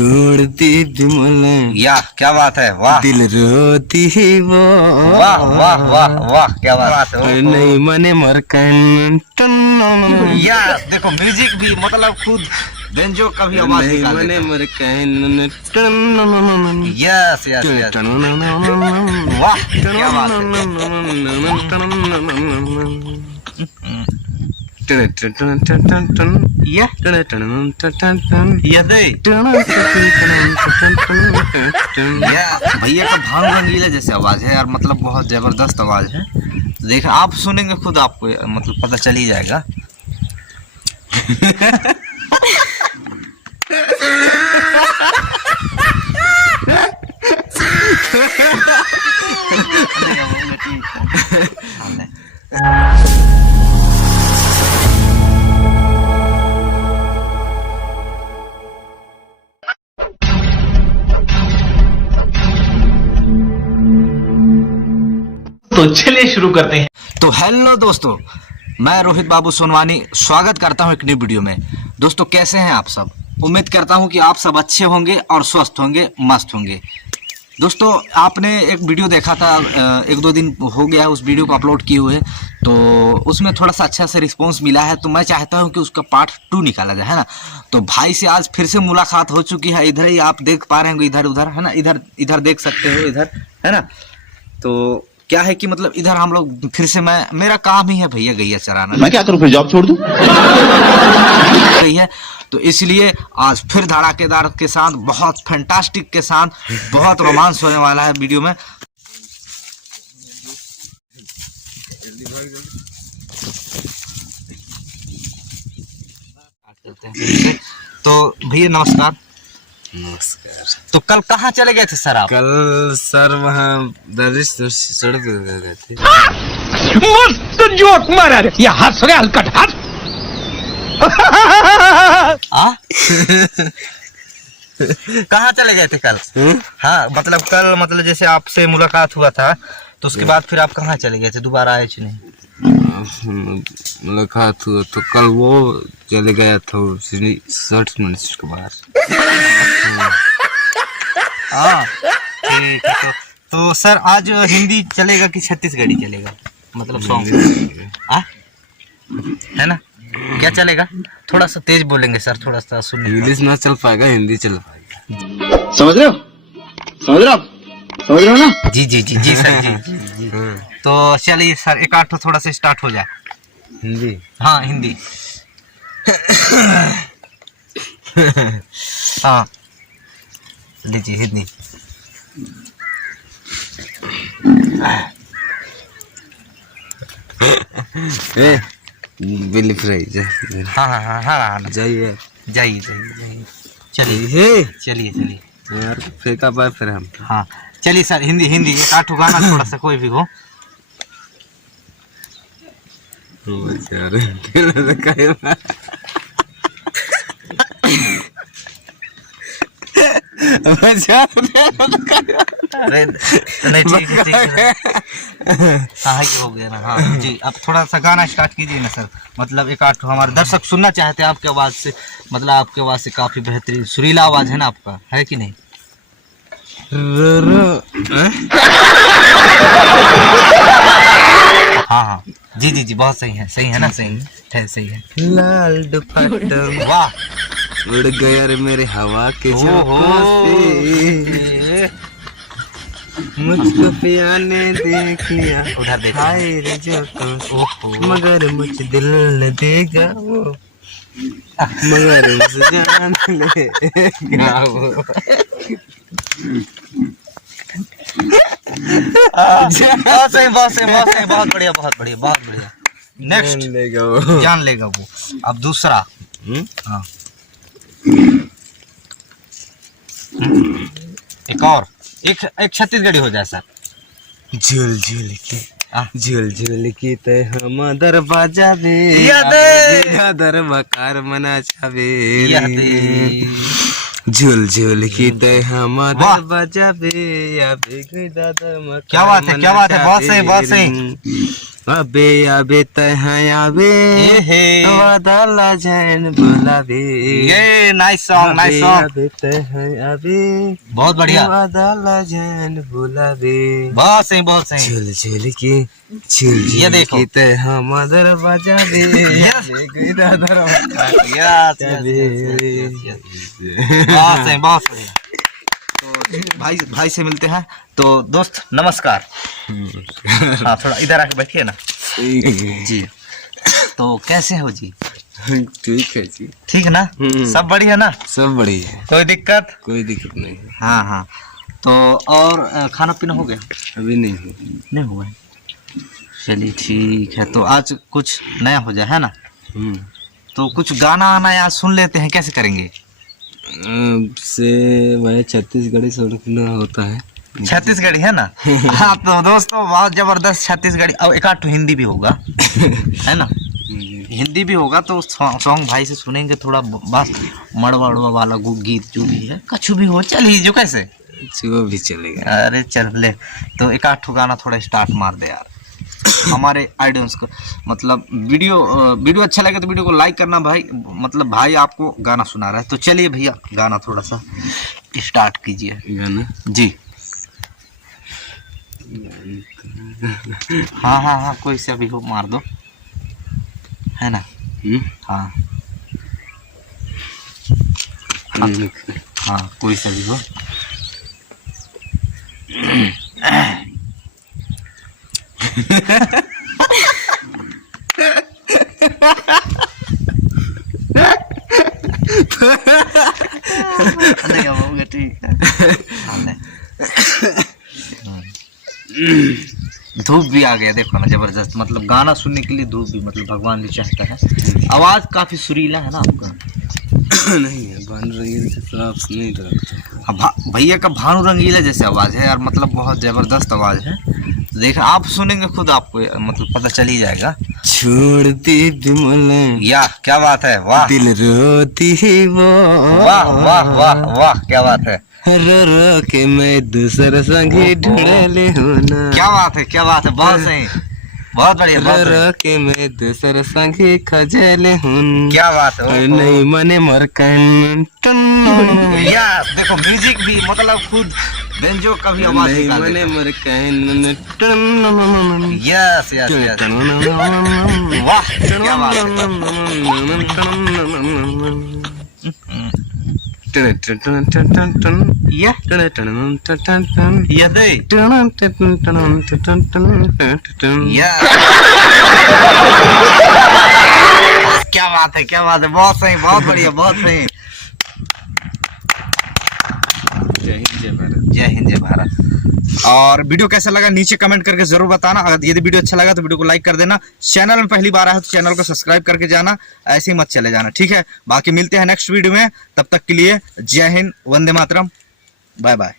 छोड़ती बिमला, या क्या बात है, वाह दिल रोती ही वो, वाह वाह वाह वाह, क्या बात है। नहीं मने मर या देखो म्यूजिक भी मतलब खुद बेंजो का भी आवाज निकाल मने देता मर यस यस यस, वाह क्या बात है। भैया का भांग रंगीला जैसे आवाज है यार, मतलब बहुत जबरदस्त आवाज है। तो देख आप सुनेंगे खुद आपको मतलब पता चल ही जाएगा। तो चलिए शुरू करते हैं। तो हेलो दोस्तों, मैं रोहित बाबू सोनवानी स्वागत करता हूं एक नई वीडियो में। दोस्तों कैसे हैं आप सब? उम्मीद करता हूं कि आप सब अच्छे होंगे और स्वस्थ होंगे, मस्त होंगे। दोस्तों आपने एक वीडियो देखा था, एक दो दिन हो गया है उस वीडियो को अपलोड किए हुए, तो उसमें थोड़ा सा अच्छा से रिस्पांस मिला है। तो मैं चाहता हूं कि उसका पार्ट 2 निकाला जाए, है ना। तो भाई से आज फिर से मुलाकात हो चुकी है। इधर ही आप देख पा रहे होंगे, इधर उधर है ना, इधर इधर देख सकते हो, इधर है ना। तो क्या है कि मतलब इधर हम लोग फिर से, मेरा काम ही है भैया गैया चराना। मैं क्या करूं, फिर जॉब छोड़ दूं? गई है तो इसलिए आज फिर धड़ाकेदार के साथ, बहुत फैंटास्टिक के साथ, बहुत रोमांस होने वाला है वीडियो में। तो भैया नमस्कार। नमस्कार। तो कल कहाँ चले गए थे सर आप? कल सर वहाँ सड़क गए थे। मस्त जोक मारा रे, ये हंस रहे हलकट हंस। कहाँ चले गए थे कल? हाँ मतलब कल, मतलब जैसे आपसे मुलाकात हुआ था तो उसके बाद फिर आप कहाँ चले गए थे? दोबारा आए नहीं? मुलाकात हुआ तो कल वो चले गया था 60 मिनट के बाद। हाँ ठीक है। तो सर आज हिंदी चलेगा कि छत्तीसगढ़ी चलेगा, मतलब सॉन्ग है ना? क्या चलेगा? थोड़ा सा तेज बोलेंगे सर, थोड़ा सा सुन। इंग्लिश ना चल पाएगा, हिंदी चल पाएगा। समझ रहे हो? समझ रहे हो ना? जी जी जी जी सर, जी। तो चलिए सर, एक आठ थोड़ा सा स्टार्ट हो जाए। हिंदी? हाँ हिंदी। हाँ लीजिए हिंदी। बिल्ली फ्राई। हाँ हाँ हाँ हाँ, जाइए जाइए जाइए, चलिए चलिए चलिए यार, फेंका पाए फिर हम। हाँ चलिए सर, हिंदी हिंदी एक आठ गाना थोड़ा सा कोई भी हो। अरे नहीं ठीक है, ठीक है। हाँ ये हो गया ना। हाँ जी, अब थोड़ा सा गाना स्टार्ट कीजिए ना सर। मतलब एक आठ हमारे दर्शक सुनना चाहते हैं आपके आवाज़ से, मतलब आपके आवाज़ से काफ़ी बेहतरीन सुरीला आवाज़ है ना आपका, है कि नहीं? हाँ हाँ जी जी जी, बहुत सही है, सही है ना, सही है। लाल दुपट्टा वाह, उड़ गया रे मेरे हवा के झोंकों से, मुझको पिया ने देख लिया, उधर देख। हाय रे झोंकों से, मगर मुझ दिल न देगा वो, मगर मुझ जान लेगा वो। बहुत सही, बहुत सही, बहुत सही, बहुत बढ़िया, बहुत बढ़िया, बहुत बढ़िया। नेक्स्ट लेगा वो, जान लेगा वो। अब दूसरा। हाँ एक और, एक छत्तीसगढ़ी हो जाए सर। झूल झूल की ते हम दरवाजा दे, दरबार मना छावे, झूल झूल की ते हम दरवाजा दे, क्या बात है, क्या बात है, बहुत सही, बहुत सही। अबे अबे तहयाबे वादाला जैन बुलावे। ये नाइस सॉन्ग, नाइस सॉन्ग, अबे तहयाबे बहुत बढ़िया, वादाला जैन बुलावे। बहुत सही, बहुत सही। झूल झूल के झूल ये देखो। की तह मदर बजा दे। बहुत सही, बहुत सही। तो भाई भाई से मिलते हैं। तो दोस्त नमस्कार। हाँ, थोड़ा इधर आके बैठिए ना जी। तो कैसे हो जी? ठीक है जी। ठीक ना? सब बढ़िया ना? सब बढ़िया, कोई दिक्कत? कोई दिक्कत नहीं। हाँ हाँ। तो और खाना पीना हो गया? अभी नहीं हुआ है। चलिए ठीक है। तो आज कुछ नया हो जाए, है ना? तो कुछ गाना आना यार सुन लेते हैं, कैसे करेंगे? से भाई छत्तीसगढ़ी सुनना होता है। छत्तीसगढ़ी है ना? हाँ तो दोस्तों बहुत जबरदस्त छत्तीसगढ़ी, और एक आध हिंदी भी होगा, है ना? हिंदी भी होगा तो सॉन्ग भाई से सुनेंगे थोड़ा, बस मड़वा उड़वा वाला गीत जो भी है, कछु भी हो, चल ही जो कैसे जो भी चलेगा। अरे चल ले। तो एक आध गाना थोड़ा स्टार्ट मार दे यार हमारे ऑडियंस को। मतलब वीडियो अच्छा लगे तो वीडियो को लाइक करना भाई। मतलब भाई आपको गाना सुना रहा है, तो चलिए भैया गाना थोड़ा सा स्टार्ट कीजिए। गाना जी हाँ हाँ हाँ, कोई सा भी हो मार दो, है ना? हाँ हाँ, कोई सा भी हो। नहीं होगा, ठीक है। धूप भी आ गया, देखो ना, जबरदस्त। मतलब गाना सुनने के लिए धूप भी, मतलब भगवान भी चाहता है। आवाज काफी सुरीला है ना आपका? नहीं है, भानु रंगीला जैसा आप नहीं लगता। भैया का भानु रंगीला जैसे आवाज है यार, मतलब बहुत जबरदस्त आवाज है। देखा, आप सुनेंगे खुद आपको मतलब पता चल ही जाएगा। छोड़ दी बिमल, या क्या बात है, वाह। दिल रोती वो, वाह वाह वाह वाह, क्या बात है। रो रो के मैं दूसरा संगी ढूंढ ले हूं ना। क्या बात है, क्या बात है, बहुत सही, बहुत बढ़िया, रो बहुत रो बढ़िया। के मैं दूसरा संगी खजले हूं। क्या बात है। नहीं मने मर कन या देखो म्यूजिक भी, मतलब खुद बेंजो का भी आवाज नहीं निकाल मने देता है। मर कन। यस यस यस, वाह क्या बात है। ये दे क्या बात है, क्या बात है, बहुत सही, बहुत बढ़िया, बहुत सही। जय हिंद जय भारत। जय हिंद जय भारत। और वीडियो कैसा लगा नीचे कमेंट करके जरूर बताना। अगर यदि वीडियो अच्छा लगा तो वीडियो को लाइक कर देना। चैनल में पहली बार आया है तो चैनल को सब्सक्राइब करके जाना, ऐसे ही मत चले जाना, ठीक है? बाकी मिलते हैं नेक्स्ट वीडियो में, तब तक के लिए जय हिंद, वंदे मातरम, बाय बाय।